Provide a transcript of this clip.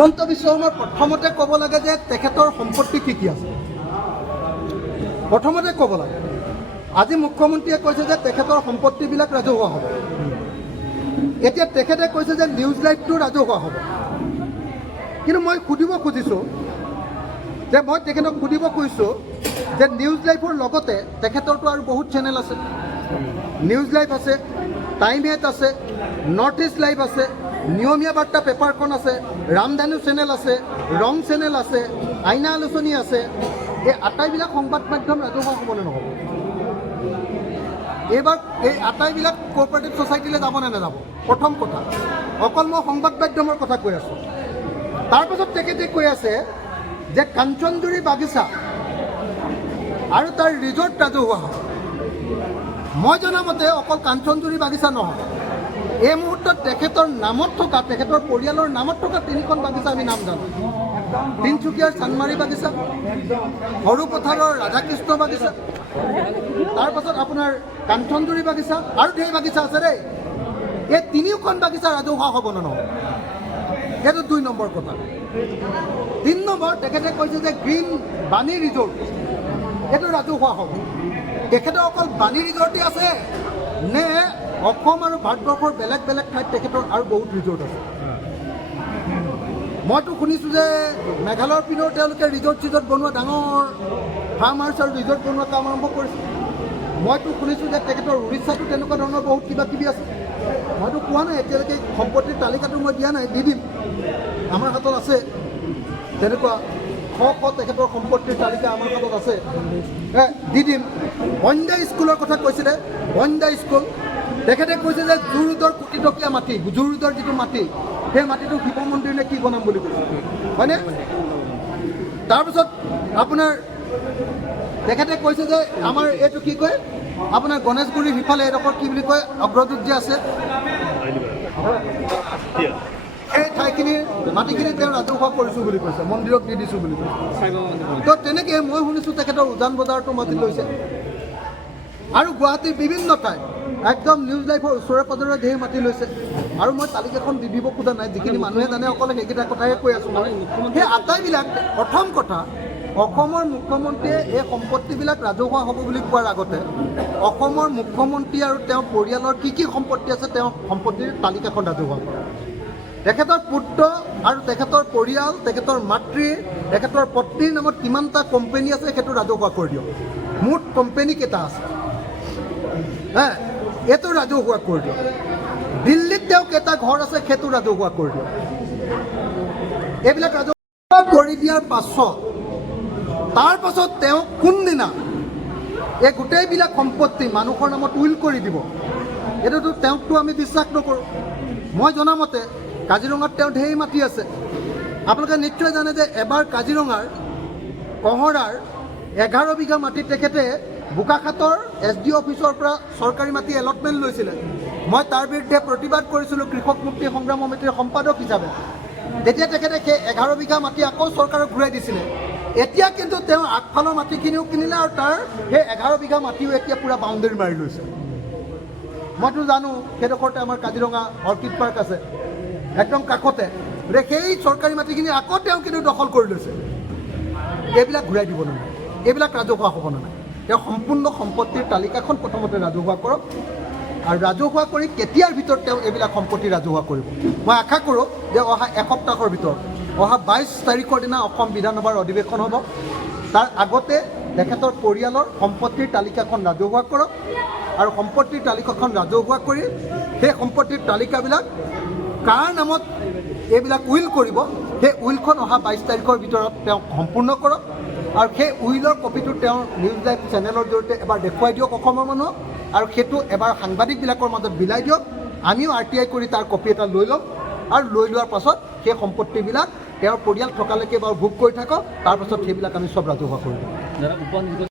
হিমন্ত বিশ্ব শৰ্মাৰ প্ৰথমতে ক'ব লাগে যে তেখেতৰ সম্পত্তি কি আছে। প্ৰথমতে ক'ব লাগে। আজি মুখ্যমন্ত্ৰীয়ে কৈছে যে তেখেতৰ সম্পত্তিবিলাক ৰাজহুৱা হ'ব। এতিয়া তেখেতে কৈছে যে নিউজ লাইভটো ৰাজহুৱা হ'ব। কিন্তু মই সুধিব খুজিছোঁ যে মই তেখেতক সুধিব খুজিছোঁ যে নিউজ লাইভৰ লগতে তেখেতৰতো আৰু বহুত চেনেল আছে। নিউজ লাইভ আছে, টাইম 8 আছে, নৰ্থ ইষ্ট লাইভ আছে, নিয়মীয়া বাৰ্তা পেপাৰখন আছে, ৰামধেনু চেনেল আছে, ৰং চেনেল আছে, আইনা আলোচনী আছে। এই আটাইবিলাক সংবাদ মাধ্যম ৰাজহুৱা হ'বলৈ নহ'ব। এইবাৰ এই আটাইবিলাক কোঅপাৰেটিভ ছ'চাইটিলৈ যাব নে নাযাব? প্ৰথম কথা, অকল মই সংবাদ মাধ্যমৰ কথা কৈ আছোঁ। তাৰপাছত তেখেতে কৈ আছে যে কাঞ্চনজুৰি বাগিচা আৰু তাৰ ৰিজৰ্ট ৰাজহুৱা হ'ব। মই জনামতে অকল কাঞ্চনজুৰি বাগিচা নহয়, এই মুহূৰ্তত তেখেতৰ নামত থকা, তেখেতৰ পৰিয়ালৰ নামত থকা 3খন বাগিচা আমি নাম জানো। তিনিচুকীয়াৰ চানমাৰী বাগিচা, সৰুপথাৰৰ ৰাধাকৃষ্ণ বাগিচা, তাৰপাছত আপোনাৰ কাঞ্চনজুৰি বাগিচা আৰু ঢেৰ বাগিচা আছে দেই। এই 3খন বাগিচা ৰাজহুৱা হ'ব নে নহয়, সেইটো 2 নম্বৰ কথা। 3 নম্বৰ, তেখেতে কৈছে যে গ্ৰীণ বাণী ৰিজৰ্ট এইটো ৰাজহুৱা হ'ব। তেখেতে অকল বাণী ৰিজৰ্টেই আছে নে অসম আৰু ভাৰতবৰ্ষৰ বেলেগ বেলেগ ঠাইত তেখেতৰ আৰু বহুত ৰিজৰ্ট আছে? মইতো শুনিছোঁ যে মেঘালয়ৰ পিনেও তেওঁলোকে ৰিজৰ্ট চিজৰ্ট বনোৱা, ডাঙৰ ফাৰ্ম হাউচ আৰু ৰিজৰ্ট বনোৱা কাম আৰম্ভ কৰিছে। মইতো শুনিছোঁ যে তেখেতৰ উৰিষ্যাতো তেনেকুৱা ধৰণৰ বহুত কিবা কিবি আছে। মইতো কোৱা নাই, এতিয়ালৈকে সম্পত্তিৰ তালিকাটো মই দিয়া নাই, দি দিম। আমাৰ হাতত আছে তেনেকুৱা শ তেখেতৰ সম্পত্তিৰ তালিকা আমাৰ হাতত আছে, দি দিম। বন্দা স্কুলৰ কথা কৈছিলে, বন্দা স্কুল তেখেতে কৈছে যে জু-ৰোডৰ কোটিটকীয়া মাটি, জু-ৰোডৰ যিটো মাটি, সেই মাটিটো শিৱ মন্দিৰ নে কি বনাম বুলি কৈছে, হয়নে? তাৰপিছত আপোনাৰ তেখেতে কৈছে যে আমাৰ এইটো কি কয়, আপোনাৰ গণেশগুৰিৰ সিফালে এডোখৰ কি বুলি কয়, অগ্ৰদূত যে আছে, এই ঠাইখিনিৰ মাটিখিনি তেওঁ ৰাজহুৱা কৰিছোঁ বুলি কৈছে, মন্দিৰক দি দিছোঁ বুলি কৈছে। তো তেনেকৈ মই শুনিছোঁ তেখেতৰ উজান বজাৰতো মাটি লৈছে আৰু গুৱাহাটীৰ বিভিন্ন ঠাইত একদম নিউজ লাইভৰ ওচৰে পাজৰে ঢেৰ মাটি লৈছে। আৰু মই তালিকাখন দি দিব খোজা নাই, যিখিনি মানুহে জানে অকল সেইকেইটা কথাহে কৈ আছোঁ। মই সেই আটাইবিলাক, প্ৰথম কথা, অসমৰ মুখ্যমন্ত্ৰীয়ে এই সম্পত্তিবিলাক ৰাজহুৱা হ'ব বুলি কোৱাৰ আগতে অসমৰ মুখ্যমন্ত্ৰী আৰু তেওঁৰ পৰিয়ালৰ কি সম্পত্তি আছে তেওঁ সম্পত্তিৰ তালিকাখন ৰাজহুৱা কৰে। তেখেতৰ পুত্ৰ আৰু তেখেতৰ পৰিয়াল, তেখেতৰ মাতৃ, তেখেতৰ পত্নীৰ নামত কিমানটা কোম্পানী আছে সেইটো ৰাজহুৱা কৰি দিয়ক। মুঠ কোম্পানী কেইটা আছে এইটো ৰাজহুৱা কৰি দিয়ক। দিল্লীত তেওঁ কেইটা ঘৰ আছে সেইটো ৰাজহুৱা কৰি দিয়ক। এইবিলাক ৰাজহুৱা কৰি দিয়াৰ পাছত তাৰপাছত তেওঁ কোনদিনা এই গোটেইবিলাক সম্পত্তি মানুহৰ নামত উইল কৰি দিব, এইটোতো তেওঁকতো আমি বিশ্বাস নকৰোঁ। মই জনামতে কাজিৰঙাত তেওঁ ঢেৰ মাটি আছে। আপোনালোকে নিশ্চয় জানে যে এবাৰ কাজিৰঙাৰ কহৰাৰ 11 বিঘা মাটি তেখেতে বোকাখাতৰ SDO অফিচৰ পৰা চৰকাৰী মাটি এলটমেণ্ট লৈছিলে। মই তাৰ বিৰুদ্ধে প্ৰতিবাদ কৰিছিলোঁ কৃষক মুক্তি সংগ্ৰাম সমিতিৰ সম্পাদক হিচাপে। তেতিয়া তেখেতে সেই 11 বিঘা মাটি আকৌ চৰকাৰক ঘূৰাই দিছিলে। এতিয়া কিন্তু তেওঁ আগফালৰ মাটিখিনিও কিনিলে আৰু তাৰ সেই 11 বিঘা মাটিও এতিয়া পূৰা বাউণ্ডেৰী মাৰি লৈছে। মইতো জানো সেইডোখৰতে আমাৰ কাজিৰঙা অৰ্কিড পাৰ্ক আছে, একদম কাষতে। সেই চৰকাৰী মাটিখিনি আকৌ তেওঁ কিন্তু দখল কৰি লৈছে। এইবিলাক ঘূৰাই দিব নালাগে, এইবিলাক ৰাজহুৱা হ'ব নালাগে। তেওঁ সম্পূৰ্ণ সম্পত্তিৰ তালিকাখন প্ৰথমতে ৰাজহুৱা কৰক আৰু ৰাজহুৱা কৰি কেতিয়াৰ ভিতৰত তেওঁ এইবিলাক সম্পত্তি ৰাজহুৱা কৰিব। মই আশা কৰোঁ যে অহা এসপ্তাহৰ ভিতৰত, অহা 22 তাৰিখৰ দিনা অসম বিধানসভাৰ অধিৱেশন হ'ব। তাৰ আগতে তেখেতৰ পৰিয়ালৰ সম্পত্তিৰ তালিকাখন ৰাজহুৱা কৰক আৰু সম্পত্তিৰ তালিকাখন ৰাজহুৱা কৰি সেই সম্পত্তিৰ তালিকাবিলাক কাৰ নামত এইবিলাক উইল কৰিব, সেই উইলখন অহা 22 তাৰিখৰ ভিতৰত তেওঁ সম্পূৰ্ণ কৰক আৰু সেই উইলৰ কপিটো তেওঁৰ নিউজ লাইভ চেনেলৰ জৰিয়তে এবাৰ দেখুৱাই দিয়ক অসমৰ মানুহক আৰু সেইটো এবাৰ সাংবাদিকবিলাকৰ মাজত বিলাই দিয়ক। আমিও RTI কৰি তাৰ কপি এটা লৈ ল'ম আৰু লৈ লোৱাৰ পাছত সেই সম্পত্তিবিলাক তেওঁৰ পৰিয়াল থকালৈকে বাৰু ভোগ কৰি থাকক, তাৰপাছত সেইবিলাক আমি চব ৰাজহুৱা কৰি দিম।